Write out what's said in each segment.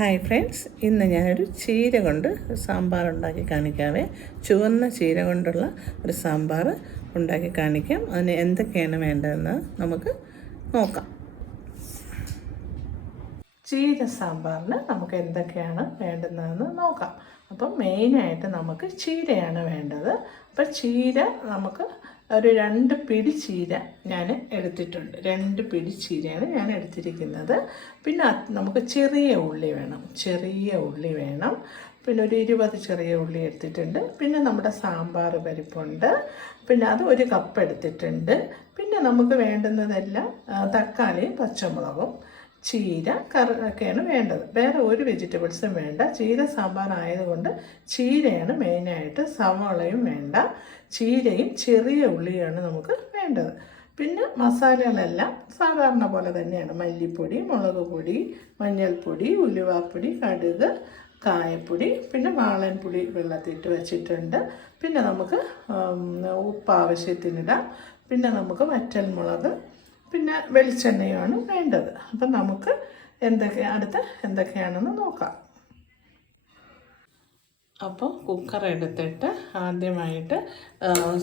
Hi friends, ഇന്ന് ഞാനൊരു ചീര കൊണ്ട് സാമ്പാർ ഉണ്ടാക്കി കാണിക്കാവേ. ചുവന്ന ചീര കൊണ്ടുള്ള ഒരു സാമ്പാർ ഉണ്ടാക്കി കാണിക്കാം. അതിന് എന്തൊക്കെയാണ് വേണ്ടതെന്ന് നമുക്ക് നോക്കാം. ചീര സാമ്പാറിന് നമുക്ക് എന്തൊക്കെയാണ് വേണ്ടുന്നതെന്ന് നോക്കാം. അപ്പം മെയിനായിട്ട് നമുക്ക് ചീരയാണ് വേണ്ടത്. അപ്പം ചീര നമുക്ക് ഒരു 2 പിടി ചീര ഞാൻ എടുത്തിട്ടുണ്ട്. 2 പിടി ചീരയാണ് ഞാൻ എടുത്തിരിക്കുന്നത്. പിന്നെ നമുക്ക് ചെറിയ ഉള്ളി വേണം. പിന്നെ ഒരു 20 ചെറിയ ഉള്ളി എടുത്തിട്ടുണ്ട്. പിന്നെ നമ്മുടെ സാമ്പാർ പരിപ്പുണ്ട്. പിന്നെ അത് 1 കപ്പ് എടുത്തിട്ടുണ്ട്. പിന്നെ നമുക്ക് വേണ്ടുന്നതെല്ലാം തക്കാളിയും പച്ചമുളകും ചീര ഒക്കെയാണ് വേണ്ടത്. വേറെ ഒരു വെജിറ്റബിൾസും വേണ്ട. ചീര സാമ്പാർ ആയതുകൊണ്ട് ചീരയാണ് മെയിനായിട്ട്. സവാളയും വേണ്ട. ചീരയും ചെറിയ ഉള്ളിയാണ് നമുക്ക് വേണ്ടത്. പിന്നെ മസാലകളെല്ലാം സാധാരണ പോലെ തന്നെയാണ്. മല്ലിപ്പൊടി, മുളക് പൊടി, മഞ്ഞൾപ്പൊടി, ഉലുവാപ്പൊടി, കടുക്, കായപ്പൊടി, പിന്നെ വാളൻപുളി വെള്ളത്തിട്ട് വെച്ചിട്ടുണ്ട്. പിന്നെ നമുക്ക് ഉപ്പ് ആവശ്യത്തിനിടാം. പിന്നെ നമുക്ക് വറ്റൽമുളക്, പിന്നെ വെളിച്ചെണ്ണയാണ് വേണ്ടത്. അപ്പം നമുക്ക് എന്തൊക്കെയാണെന്ന് നോക്കാം. അപ്പോൾ കുക്കർ എടുത്തിട്ട് ആദ്യമായിട്ട്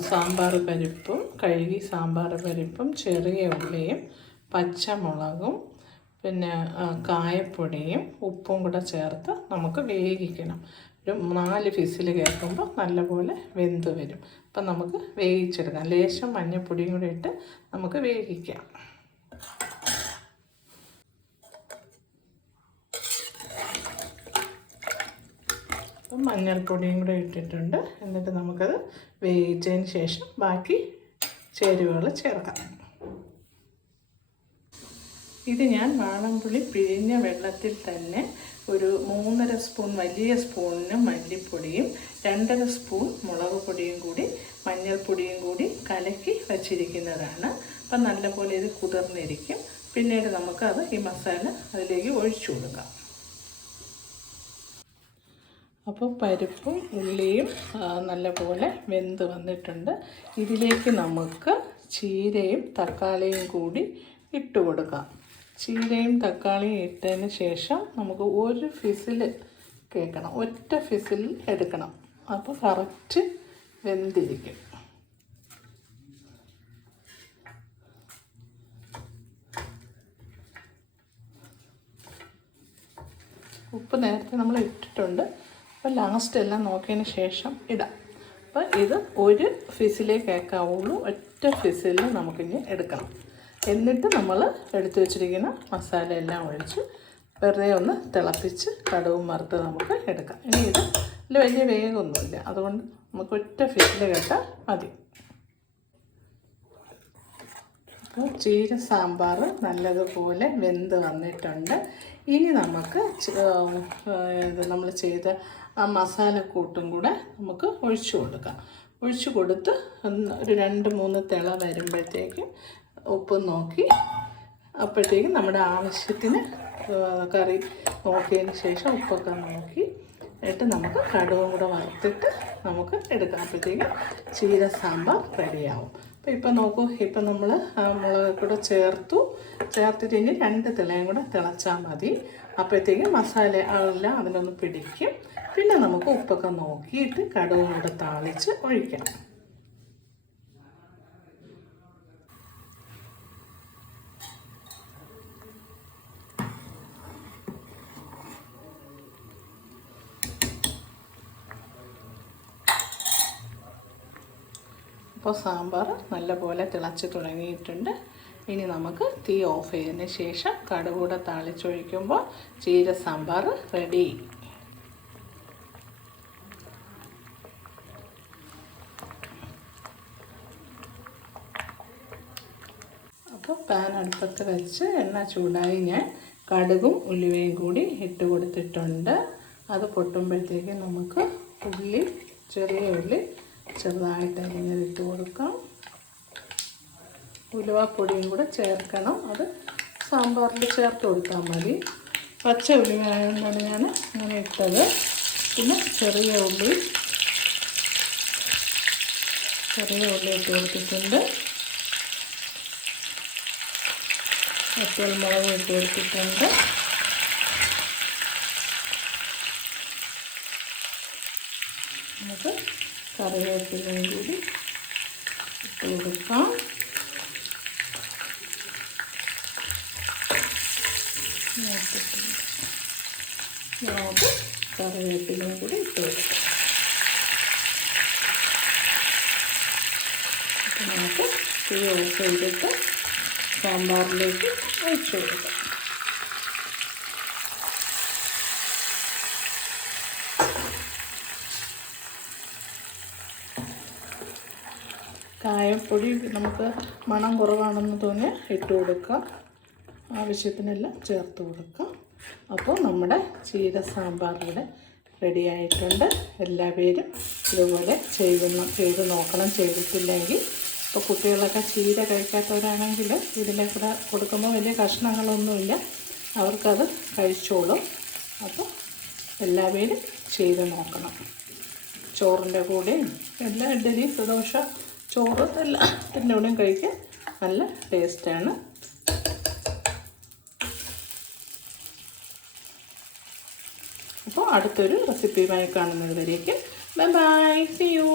സാമ്പാർ പരിപ്പും കഴുകി സാമ്പാർ പരിപ്പും ചെറിയ ഉള്ളിയും പച്ചമുളകും പിന്നെ കായപ്പൊടിയും ഉപ്പും കൂടെ ചേർത്ത് നമുക്ക് വേവിക്കണം. ഒരു 4 വിസിൽ കേൾക്കുമ്പോൾ നല്ലപോലെ വെന്ത് വരും. അപ്പം നമുക്ക് വേവിച്ചെടുക്കാം. ലേശം മഞ്ഞൾപ്പൊടിയും കൂടി ഇട്ട് നമുക്ക് വേവിക്കാം. അപ്പം മഞ്ഞൾപ്പൊടിയും കൂടെ ഇട്ടിട്ടുണ്ട്. എന്നിട്ട് നമുക്കത് വേവിച്ചതിന് ശേഷം ബാക്കി ചേരുവകൾ ചേർക്കാം. ഇത് ഞാൻ വാളൻപുളി പിഴിഞ്ഞ വെള്ളത്തിൽ തന്നെ ഒരു 3.5 സ്പൂൺ വലിയ സ്പൂണിന് മല്ലിപ്പൊടിയും 2.5 സ്പൂൺ മുളക് പൊടിയും കൂടി മഞ്ഞൾപ്പൊടിയും കൂടി കലക്കി വച്ചിരിക്കുന്നതാണ്. അപ്പം നല്ലപോലെ ഇത് കുതിർന്നിരിക്കും. പിന്നീട് നമുക്കത് ഈ മസാല അതിലേക്ക് ഒഴിച്ചു കൊടുക്കാം. അപ്പോൾ പരിപ്പും ഉള്ളിയും നല്ലപോലെ വെന്ത് വന്നിട്ടുണ്ട്. ഇതിലേക്ക് നമുക്ക് ചീരയും തക്കാളിയും കൂടി ഇട്ട് കൊടുക്കാം. ചീരയും തക്കാളിയും ഇട്ടതിന് ശേഷം നമുക്ക് 1 വിസിൽ കേൾക്കണം. ഒറ്റ വിസിൽ എടുക്കണം. അപ്പോൾ കറക്റ്റ് വെന്തിരിക്കും. ഉപ്പ് നേരത്തെ നമ്മൾ ഇട്ടിട്ടുണ്ട്. അപ്പോൾ ലാസ്റ്റ് എല്ലാം നോക്കിയതിന് ശേഷം ഇടാം. അപ്പോൾ ഇത് 1 വിസിലേ കേൾക്കാവുള്ളൂ. ഒറ്റ വിസിൽ നമുക്കിനി എടുക്കണം. എന്നിട്ട് നമ്മൾ എടുത്തു വെച്ചിരിക്കുന്ന മസാല എല്ലാം ഒഴിച്ച് വെറുതെ ഒന്ന് തിളപ്പിച്ച് കടുവും വറുത്ത് നമുക്ക് എടുക്കാം. ഇനി ഇതിൽ വലിയ വേഗമൊന്നുമില്ല, അതുകൊണ്ട് നമുക്ക് ഒറ്റ വിസിൽ കേട്ടാൽ മതി. അപ്പോൾ ചീര സാമ്പാർ നല്ലതുപോലെ വെന്ത് വന്നിട്ടുണ്ട്. ഇനി നമുക്ക് നമ്മൾ ചെയ്ത ആ മസാലക്കൂട്ടും കൂടെ നമുക്ക് ഒഴിച്ചു കൊടുക്കാം. ഒഴിച്ചു കൊടുത്ത് ഒരു 2-3 തിള വരുമ്പോഴത്തേക്കും ഉപ്പ് നോക്കി അപ്പോഴത്തേക്കും നമ്മുടെ ആവശ്യത്തിന് കറി നോക്കിയതിന് ശേഷം ഉപ്പൊക്കെ നോക്കി എന്നിട്ട് നമുക്ക് കടുവും കൂടെ വറുത്തിട്ട് നമുക്ക് എടുക്കാം. അപ്പോഴത്തേക്കും ചീര സാമ്പാർ റെഡിയാവും. അപ്പോൾ ഇപ്പം നോക്കൂ, ഇപ്പം നമ്മൾ മുളക് കൂടെ ചേർത്തിട്ട് ഇനി 2 തിളയും കൂടെ തിളച്ചാൽ മതി. അപ്പോഴത്തേക്കും മസാല എല്ലാം അതിനൊന്ന് പിടിക്കും. പിന്നെ നമുക്ക് ഉപ്പൊക്കെ നോക്കിയിട്ട് കടുവും കൂടെ താളിച്ച് ഒഴിക്കാം. അപ്പോൾ സാമ്പാർ നല്ലപോലെ തിളച്ച് തുടങ്ങിയിട്ടുണ്ട്. ഇനി നമുക്ക് തീ ഓഫ് ചെയ്തതിന് ശേഷം കടുകൂടെ താളിച്ചൊഴിക്കുമ്പോൾ ചീര സാമ്പാർ റെഡി. അപ്പോൾ പാൻ അടുപ്പത്ത് വെച്ച് എണ്ണ ചൂടായി ഞാൻ കടുകും ഉലുവയും കൂടി ഇട്ട് കൊടുത്തിട്ടുണ്ട്. അത് പൊട്ടുമ്പോഴത്തേക്ക് നമുക്ക് ചെറിയ ഉള്ളി ചെറുതായിട്ട് അരിഞ്ഞിട്ട് കൊടുക്കാം. ഉലുവാപ്പൊടിയും കൂടെ ചേർക്കണം. അത് സാമ്പാറിൽ ചേർത്ത് കൊടുത്താൽ മതി. പച്ച ഉലുവയായതുകൊണ്ടാണ് ഞാൻ അങ്ങനെ ഇട്ടത്. പിന്നെ ചെറിയ ഉള്ളി ഇട്ട് കൊടുത്തിട്ടുണ്ട്. വറ്റൽമുളക് ഇട്ട് കൊടുത്തിട്ടുണ്ട്. നമുക്ക് കറിവേപ്പിലയും കൂടി ഇട്ട് കൊടുക്കാം. നമുക്ക് കറിവേപ്പിലയും കൂടി ഇട്ട് കൊടുക്കാം. അപ്പോൾ നമുക്ക് തീ ഓഫ് ചെയ്തിട്ട് സാമ്പാറിലേക്ക് ഒഴിച്ചു കൊടുക്കാം. കായപ്പൊടി നമുക്ക് മണം കുറവാണെന്ന് തോന്നി ഇട്ട് കൊടുക്കാം. ആവശ്യത്തിനെല്ലാം ചേർത്ത് കൊടുക്കാം. അപ്പോൾ നമ്മുടെ ചീര സാമ്പാർ ഇവിടെ റെഡി ആയിട്ടുണ്ട്. എല്ലാവരും ഇതുപോലെ ചെയ്ത് നോക്കണം. ചെയ്തിട്ടില്ലെങ്കിൽ ഇപ്പോൾ കുട്ടികളൊക്കെ ചീര കഴിക്കാത്തവരാണെങ്കിൽ ഇതിലേക്കൂടെ കൊടുക്കുമ്പോൾ വലിയ കഷ്ണങ്ങളൊന്നുമില്ല, അവർക്കത് കഴിച്ചോളും. അപ്പോൾ എല്ലാവരും ചെയ്ത് നോക്കണം. ചോറിൻ്റെ കൂടെയും എല്ലാ ഇഡ്ഡലി, ദോശ, ചോറ് എല്ലാത്തിൻ്റെ കൂടെയും കഴിക്കാൻ നല്ല ടേസ്റ്റാണ്. അപ്പോൾ അടുത്തൊരു റെസിപ്പിയുമായി കാണുന്നത് വരേക്കും ബൈ ബൈ, സീ യു.